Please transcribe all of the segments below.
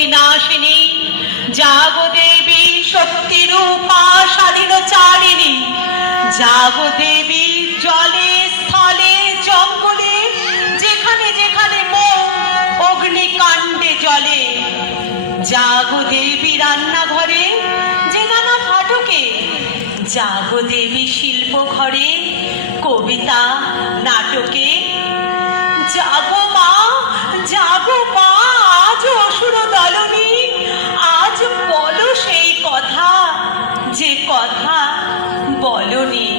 বিনাশিনী, জাগো দেবী শক্তি রূপা স্বাধীনচারিণী, জাগো দেবী জলে স্থলে জঙ্গলে যেখানে যেখানে মন অগ্নিকাণ্ডে জ্বলে, জাগো দেবী রান্নাঘরে যে নানা ফাটকে, জাগো দেবী শিল্প ঘরে কবিতা নাটকে, জাগো মা আজ অসুর দলনী, আজ বলো সেই কথা যে কথা বলনি।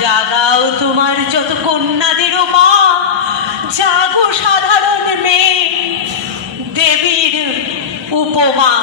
জাগাও তোমার যত কন্যাদেরও মা, জাগো সাধারণ মেয়ে দেবীর উপমা।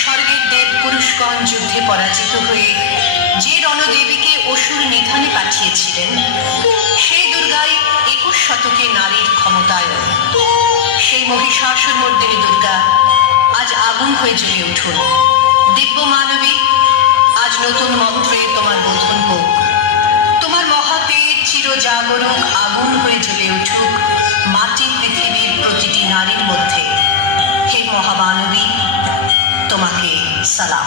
স্বর্গের দেব পুরুষগণ যুদ্ধে পরাজিত হয়ে যে রণদেবীকে অসুর নিধনে পাঠিয়েছিলেন, সেই দুর্গাই 21 শতকে নারীর ক্ষমতায়ন। সেই মহিষাসুরমর্দিনী দুর্গা আজ আগুন হয়ে জ্বলে উঠুন। দিব্য মানবী, আজ নতুন মন্ত্রে তোমার বোধন হোক। তোমার মহাতেজ চিরজাগরণ আগুন হয়ে জ্বলে উঠুক মাটি পৃথিবীর প্রতিটি নারীর মধ্যে। হে মহামানবী, তোমাকে সালাম।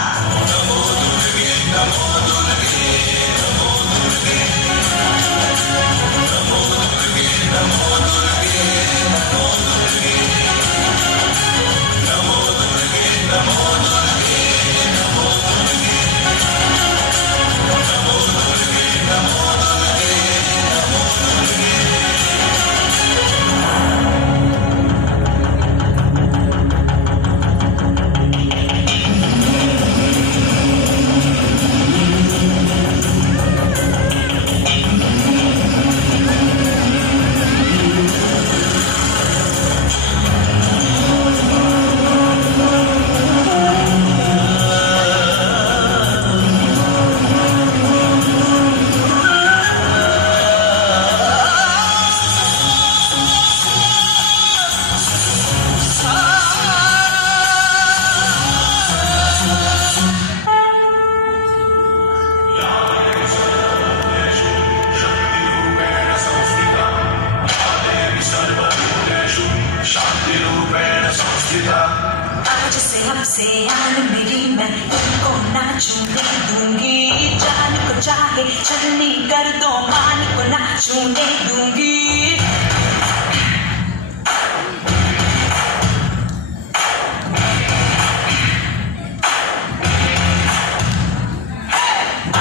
आज से हमसे आन मेरी, मैं तुमको ना छूने दूंगी। जान को चाहे छलनी कर दो, मान को ना छूने दूंगी।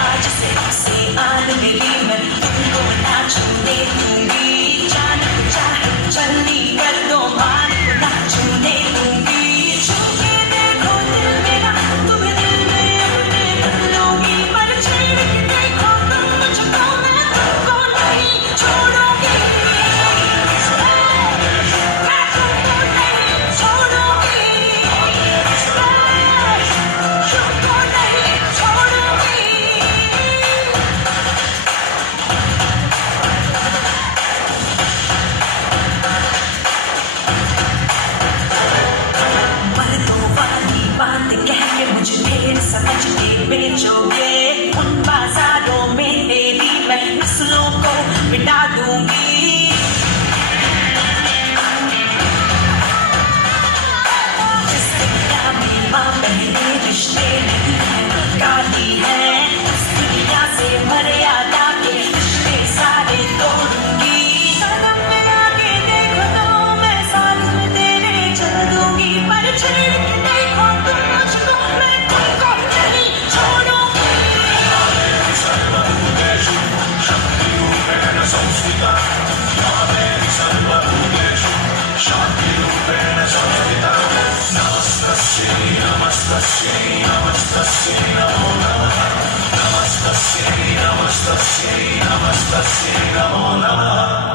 आज से हमसे आन मेरी, मैं तुमको ना छूने दूंगी। जान को चाहे छलनी कर दो, मान को ना छूने दूंगी। समझ के बेचोगे उन बाजारों में, तेरी मैं नस्लों को मिटा दूंगी। नमस्तस्यै नमो नमः